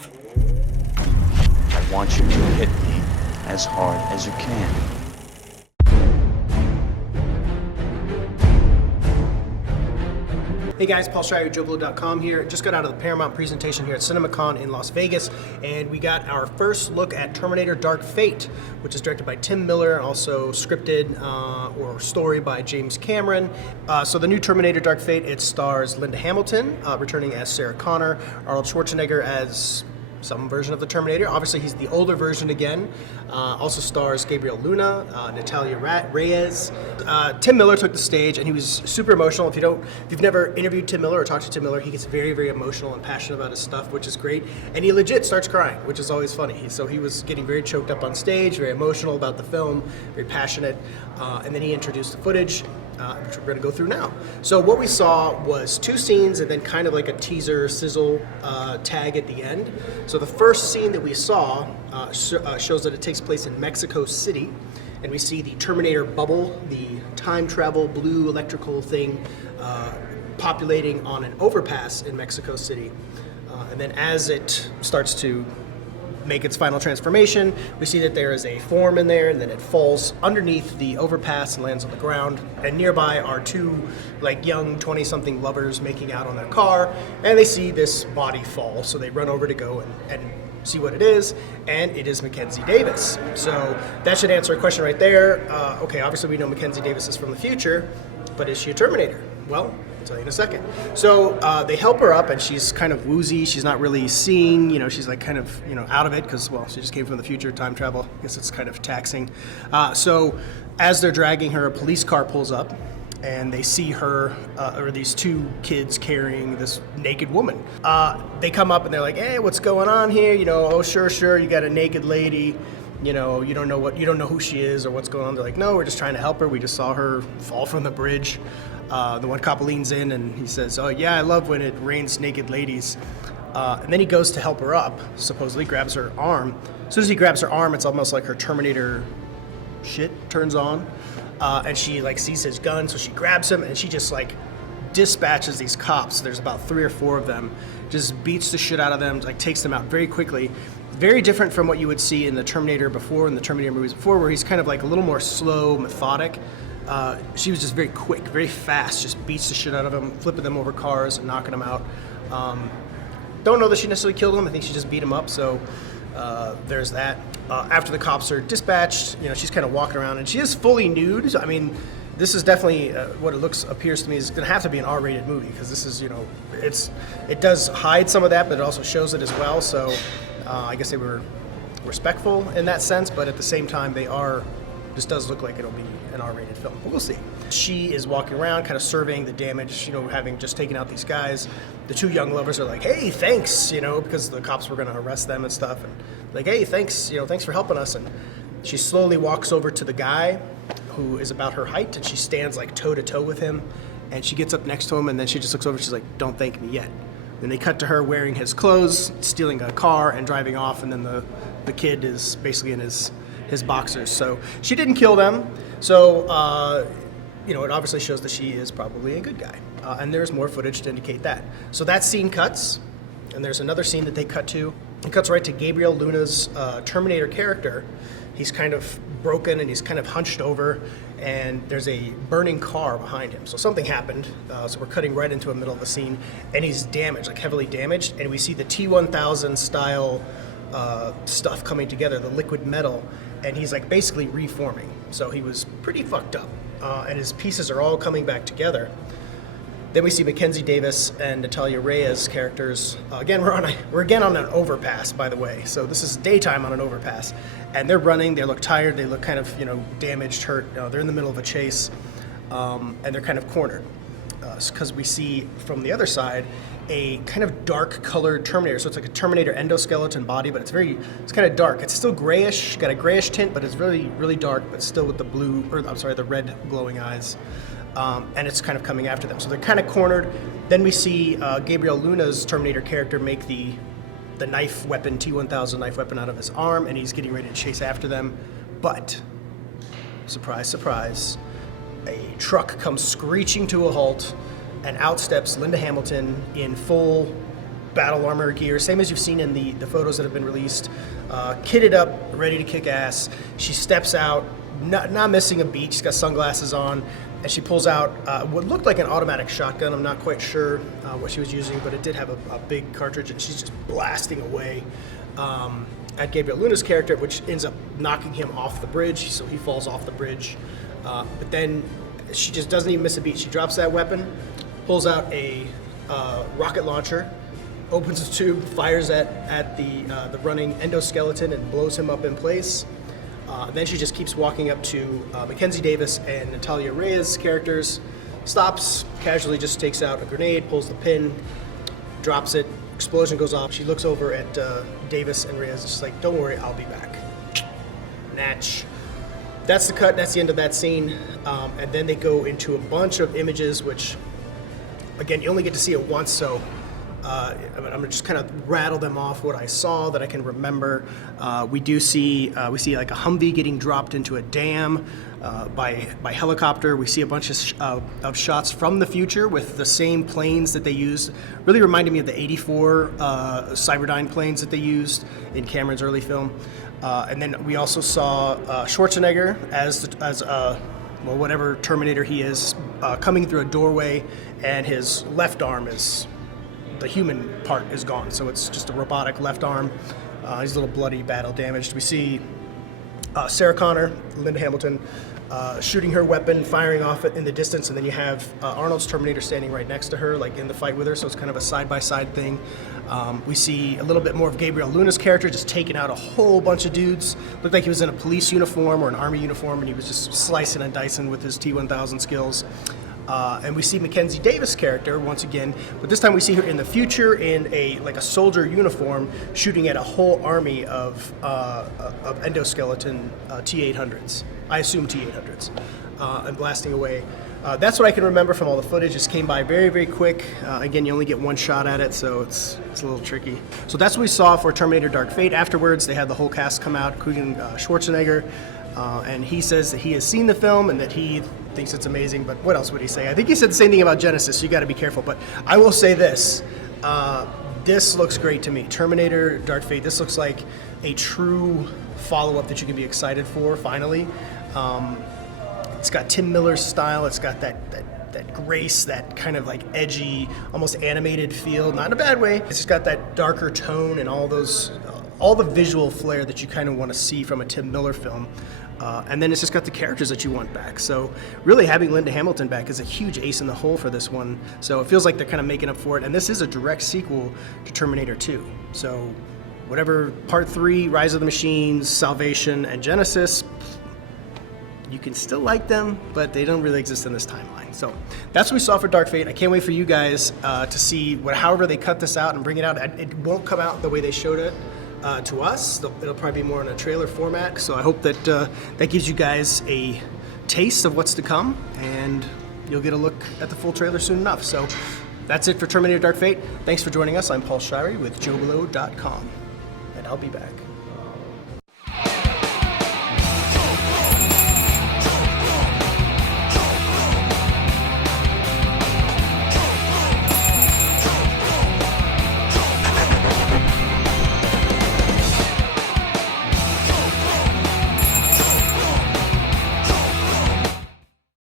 I want you to hit me as hard as you can. Hey guys, Paul Shirey, JoBlo.com here. Just got out of the Paramount presentation here at CinemaCon in Las Vegas, and we got our first look at Terminator Dark Fate, which is directed by Tim Miller and also scripted or story by James Cameron. So the new Terminator Dark Fate, it stars Linda Hamilton, returning as Sarah Connor, Arnold Schwarzenegger as some version of the Terminator. Obviously, he's the older version again. Also stars Gabriel Luna, Natalia Reyes. Tim Miller took the stage, and he was super emotional. If you've never interviewed Tim Miller or talked to Tim Miller, he gets very, very emotional and passionate about his stuff, which is great. And he legit starts crying, which is always funny. So he was getting very choked up on stage, very emotional about the film, very passionate. And then he introduced the footage, which we're going to go through now. So what we saw was two scenes and then kind of like a teaser sizzle tag at the end. So the first scene that we saw shows that it takes place in Mexico City, and we see the Terminator bubble, the time travel blue electrical thing populating on an overpass in Mexico City. And then as it starts to make its final transformation, we see that there is a form in there, and then it falls underneath the overpass and lands on the ground. And nearby are two young 20-something lovers making out on their car, and they see this body fall, so they run over to go and see what it is, and it is Mackenzie Davis. So that should answer a question right there. Okay, obviously we know Mackenzie Davis is from the future, but is she a Terminator? Well, I'll tell you in a second. So they help her up, and she's kind of woozy. She's not really seeing, she's kind of, out of it because, well, she just came from the future, time travel. I guess it's kind of taxing. So as they're dragging her, a police car pulls up, and they see her, or these two kids carrying this naked woman. They come up and they're like, hey, what's going on here? Oh, sure, you got a naked lady. You don't know who she is or what's going on. They're like, no, we're just trying to help her. We just saw her fall from the bridge. The one cop leans in and he says, oh yeah, I love when it rains naked ladies. And then he goes to help her up, supposedly grabs her arm. As soon as he grabs her arm, it's almost like her Terminator shit turns on. And she sees his gun, so she grabs him and she just dispatches these cops. There's about 3 or 4 of them, just beats the shit out of them, takes them out very quickly. Very different from what you would see in the Terminator before, in the Terminator movies before, where he's kind of a little more slow, methodic. She was just very quick, very fast, just beats the shit out of them, flipping them over cars and knocking them out. Don't know that she necessarily killed him. I think she just beat him up, so there's that. After the cops are dispatched, she's kind of walking around, and she is fully nude. I mean, this is definitely what it appears to me is going to have to be an R-rated movie, because this is, it does hide some of that, but it also shows it as well. So I guess they were respectful in that sense, but at the same time, this does look like it'll be an R-rated film, but we'll see. She is walking around, kind of surveying the damage, having just taken out these guys. The two young lovers are like, hey, thanks, because the cops were going to arrest them and stuff, and hey, thanks, thanks for helping us. And she slowly walks over to the guy who is about her height, and she stands toe to toe with him, and she gets up next to him, and then she just looks over, she's like, don't thank me yet. Then they cut to her wearing his clothes, stealing a car, and driving off, and then the kid is basically in his boxers. So she didn't kill them, so it obviously shows that she is probably a good guy. And there's more footage to indicate that. So that scene cuts, and there's another scene that they cut to. It cuts right to Gabriel Luna's Terminator character. He's kind of broken and he's kind of hunched over, and there's a burning car behind him. So something happened, so we're cutting right into the middle of the scene, and he's damaged, heavily damaged, and we see the T-1000 style stuff coming together, the liquid metal, and he's basically reforming. So he was pretty fucked up, and his pieces are all coming back together. Then we see Mackenzie Davis and Natalia Reyes characters. Again, we're again on an overpass, by the way. So this is daytime on an overpass, and they're running. They look tired. They look kind of damaged, hurt. They're in the middle of a chase, and they're kind of cornered because we see from the other side a kind of dark colored Terminator. So it's like a Terminator endoskeleton body, but it's kind of dark. It's still grayish, got a grayish tint, but it's really, really dark, but still with the red glowing eyes. And it's kind of coming after them. So they're kind of cornered. Then we see Gabriel Luna's Terminator character make the knife weapon, T-1000 knife weapon out of his arm, and he's getting ready to chase after them. But, surprise, surprise, a truck comes screeching to a halt, and out steps Linda Hamilton in full battle armor gear, same as you've seen in the photos that have been released. Kitted up, ready to kick ass. She steps out, not missing a beat. She's got sunglasses on, and she pulls out what looked like an automatic shotgun. I'm not quite sure what she was using, but it did have a big cartridge, and she's just blasting away at Gabriel Luna's character, which ends up knocking him off the bridge, so he falls off the bridge. But then she just doesn't even miss a beat. She drops that weapon, pulls out a rocket launcher, opens the tube, fires at the running endoskeleton, and blows him up in place. Then she just keeps walking up to Mackenzie Davis and Natalia Reyes' characters, stops, casually just takes out a grenade, pulls the pin, drops it, explosion goes off. She looks over at Davis and Reyes, just like, don't worry, I'll be back. Natch. That's the cut, that's the end of that scene. And then they go into a bunch of images, which, again, you only get to see it once, so I'm gonna just kind of rattle them off what I saw that I can remember. We see like a Humvee getting dropped into a dam by helicopter. We see a bunch of shots from the future with the same planes that they used. Really reminded me of the '84 Cyberdyne planes that they used in Cameron's early film. And then we also saw Schwarzenegger as whatever Terminator he is, coming through a doorway, and his left arm is. The human part is gone, so it's just a robotic left arm. He's a little bloody, battle damaged. We see Sarah Connor, Linda Hamilton, shooting her weapon, firing off it in the distance, and then you have Arnold's Terminator standing right next to her, like in the fight with her, so it's kind of a side-by-side thing. We see a little bit more of Gabriel Luna's character just taking out a whole bunch of dudes. Looked like he was in a police uniform or an army uniform, and he was just slicing and dicing with his T-1000 skills. And we see Mackenzie Davis' character once again, but this time we see her in the future in a soldier uniform, shooting at a whole army of endoskeleton T-800s. I assume T-800s, and blasting away. That's what I can remember from all the footage. Just came by very, very quick. Again, you only get one shot at it, so it's a little tricky. So that's what we saw for Terminator Dark Fate. Afterwards, they had the whole cast come out, including Schwarzenegger. And he says that he has seen the film and that he thinks it's amazing, but what else would he say? I think he said the same thing about Genesis, so you got to be careful. But I will say this, this looks great to me. Terminator Dark Fate, this looks like a true follow-up that you can be excited for, finally. It's got Tim Miller's style, it's got that grace, that kind of like edgy, almost animated feel, not in a bad way. It's just got that darker tone and all the visual flair that you kind of want to see from a Tim Miller film. And then it's just got the characters that you want back. So really having Linda Hamilton back is a huge ace in the hole for this one. So it feels like they're kind of making up for it. And this is a direct sequel to Terminator 2. So whatever Part 3, Rise of the Machines, Salvation, and Genesis, you can still like them, but they don't really exist in this timeline. So that's what we saw for Dark Fate. I can't wait for you guys to see however they cut this out and bring it out. It won't come out the way they showed it. To us, it'll probably be more in a trailer format, so I hope that that gives you guys a taste of what's to come, and you'll get a look at the full trailer soon enough. So that's it for Terminator Dark Fate. Thanks for joining us. I'm Paul Shirey with JoBlo.com, and I'll be back.